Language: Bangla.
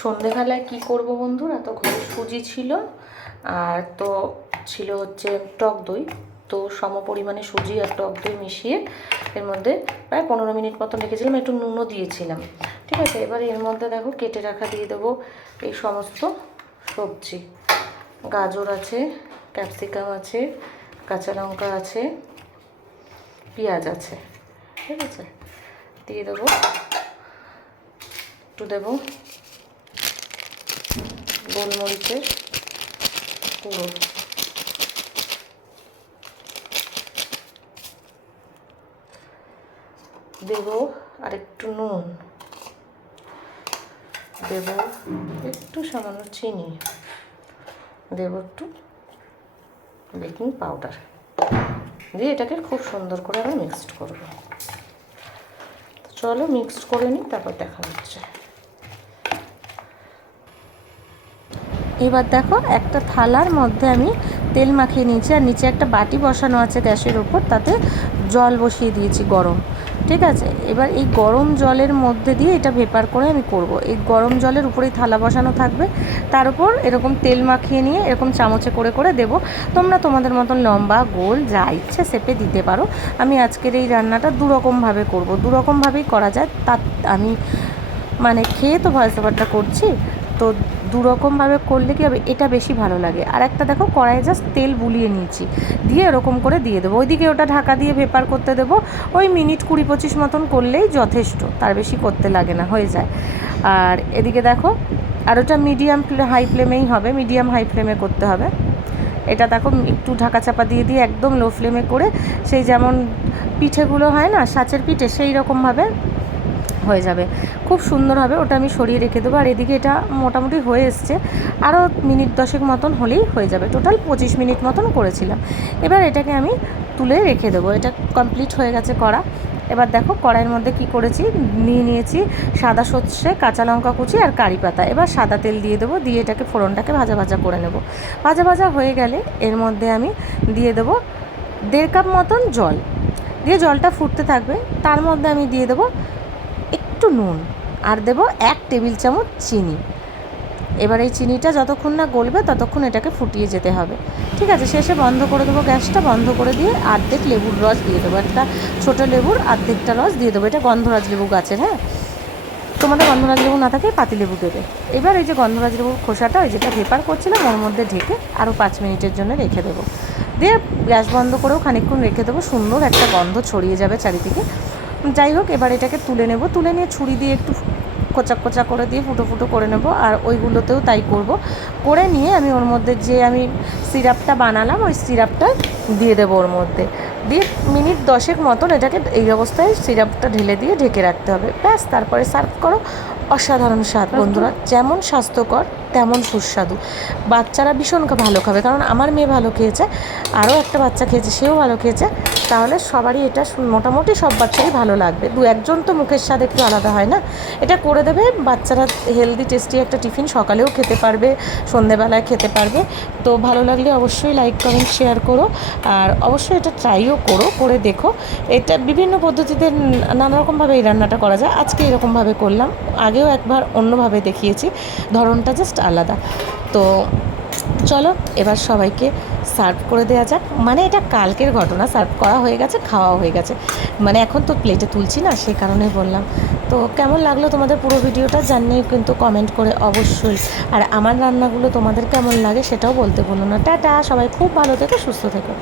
সন্ধেবেলায় কি করব বন্ধুরা, তো ঘরে সুজি ছিল আর তো ছিল হচ্ছে টক দই। তো সম পরিমাণে সুজি আর টক দই মিশিয়ে এর মধ্যে প্রায় 15 মিনিট মতন রেখেছিলাম, একটু নুনও দিয়েছিলাম। ঠিক আছে, এবার এর মধ্যে দেখো কেটে রাখা দিয়ে দেবো এই সমস্ত সবজি। গাজর আছে, ক্যাপসিকাম আছে, কাঁচা লঙ্কা আছে, পেঁয়াজ আছে। ঠিক আছে, দিয়ে দেবো, একটু দেবো গোলমরিচের গুঁড়ো, দেবো আর একটু নুন, দেবো একটু সামান্য চিনি, দেবো একটু বেকিং পাউডার, দিয়ে এটাকে খুব সুন্দর করে আমি মিক্সড করব। চলো মিক্সড করে নিই, তারপর দেখা হচ্ছে। এবার দেখো একটা থালার মধ্যে আমি তেল মাখিয়ে নিয়েছি, আর নিচে একটা বাটি বসানো আছে গ্যাসের উপর, তাতে জল বসিয়ে দিয়েছি গরম। ঠিক আছে, এবার এই গরম জলের মধ্যে দিয়ে এটা ভেপার করে আমি করব। এই গরম জলের উপরেই থালা বসানো থাকবে, তার উপর এরকম তেল মাখিয়ে নিয়ে এরকম চামচে করে করে দেবো। তোমরা তোমাদের মতন লম্বা গোল যা ইচ্ছে শেপে দিতে পারো। আমি আজকের এই রান্নাটা দুরকমভাবে করব, দুরকমভাবেই করা যায়। তা আমি মানে খেয়ে তো ভয়েস ওভারটা করছি, তো দুরকমভাবে করলে কি হবে, এটা বেশি ভালো লাগে। আর একটা দেখো কড়াইয়ে জাস্ট তেল বুলিয়ে নিয়েছি, দিয়ে এরকম করে দিয়ে দেবো। ওইদিকে ওটা ঢাকা দিয়ে ভেপার করতে দেবো। ওই মিনিট 20-25 মতন করলেই যথেষ্ট, তার বেশি করতে লাগে না, হয়ে যায়। আর এদিকে দেখো, আর ওটা মিডিয়াম হাই ফ্লেমেই হবে, মিডিয়াম হাই ফ্লেমে করতে হবে। এটা দেখো একটু ঢাকা চাপা দিয়ে দিয়ে একদম লো ফ্লেমে করে, সেই যেমন পিঠেগুলো হয় না সাঁচের পিঠে, সেই রকমভাবে হয়ে যাবে, খুব সুন্দর হবে। ওটা আমি সরিয়ে রেখে দেবো। আর এদিকে এটা মোটামুটি হয়ে এসছে, আরও মিনিট 10 মতন হলেই হয়ে যাবে। টোটাল 25 মিনিট মতন করেছিলাম। এবার এটাকে আমি তুলে রেখে দেবো, এটা কমপ্লিট হয়ে গেছে করা। এবার দেখো কড়াইয়ের মধ্যে কি করেছি, নিয়েছি সাদা সর্ষে, কাঁচা লঙ্কা কুচি আর কারি পাতা। এবার সাদা তেল দিয়ে দেবো, দিয়ে এটাকে ফোড়নটাকে ভাজা ভাজা করে নেব। ভাজা ভাজা হয়ে গেলে এর মধ্যে আমি দিয়ে দেবো 1.5 কাপ মতন জল, দিয়ে জলটা ফুটতে থাকবে। তার মধ্যে আমি দিয়ে দেবো একটু নুন, আর দেবো 1 টেবিল চামচ চিনি। এবার এই চিনিটা যতক্ষণ না গলবে ততক্ষণ এটাকে ফুটিয়ে যেতে হবে। ঠিক আছে, শেষে বন্ধ করে দেবো, গ্যাসটা বন্ধ করে দিয়ে অর্ধেক লেবুর রস দিয়ে দেবো, একটা ছোটো লেবুর অর্ধেকটা রস দিয়ে দেবো। এটা গন্ধরাজ লেবু গাছের, হ্যাঁ, তোমাদের গন্ধরাজ লেবু না থাকে পাতি লেবু দেবে। এবার এই যে গন্ধরাজ লেবুর খোসাটা, ওই যেটা ভেপার করছিলাম ওর মধ্যে ঢেকে আরও 5 মিনিটের জন্য রেখে দেবো। দিয়ে গ্যাস বন্ধ করেও খানিকক্ষণ রেখে দেবো, সুন্দর একটা গন্ধ ছড়িয়ে যাবে চারিদিকে। যাই হোক, এবার এটাকে তুলে নেব, তুলে নিয়ে ছুরি দিয়ে একটু কোচা কোচা করে দিয়ে ফুটো ফুটো করে নেব। আর ওইগুলোতেও তাই করব। করে নিয়ে আমি ওর মধ্যে যে আমি সিরাপটা বানালাম, ওই সিরাপটা দিয়ে দেবো ওর মধ্যে, দিয়ে মিনিট 10 মতন এটাকে এই অবস্থায় সিরাপটা ঢেলে দিয়ে ঢেকে রাখতে হবে। ব্যাস, তারপরে সার্ভ করো। অসাধারণ স্বাদ বন্ধুরা, যেমন স্বাস্থ্যকর তেমন সুস্বাদু। বাচ্চারা ভীষণ ভালো খাবে, কারণ আমার মেয়ে ভালো খেয়েছে, আরও একটা বাচ্চা খেয়েছে, সেও ভালো খেয়েছে। তাহলে সবারই এটা মোটামুটি সব বাচ্চারই ভালো লাগবে। 2-1 তো মুখের স্বাদ একটু আলাদা হয় না। এটা করে দেবে, বাচ্চারা হেলদি টেস্টি একটা টিফিন সকালেও খেতে পারবে, সন্ধেবেলায় খেতে পারবে। তো ভালো লাগলে অবশ্যই লাইক কমেন্ট শেয়ার করো, আর অবশ্যই এটা ট্রাইও করো, করে দেখো। এটা বিভিন্ন পদ্ধতিতে নানা রকমভাবে এই রান্নাটা করা যায়। আজকে এরকমভাবে করলাম, আগেও একবার অন্যভাবে দেখিয়েছি, ধরনটা জাস্ট আলাদা। তো চলো এবার সবাইকে সার্ভ করে দেওয়া যাক। মানে এটা কালকের ঘটনা, সার্ভ করা হয়ে গেছে, খাওয়াও হয়ে গেছে, মানে এখন তো প্লেটে তুলছি না, সেই কারণেই বললাম। তো কেমন লাগলো তোমাদের পুরো ভিডিওটা জানিয়ে কিন্তু কমেন্ট করে অবশ্যই। আর আমার রান্নাগুলো তোমাদের কেমন লাগে সেটাও বলতে ভুলো না। টাটা, সবাই খুব ভালো থেকো, সুস্থ থেকো।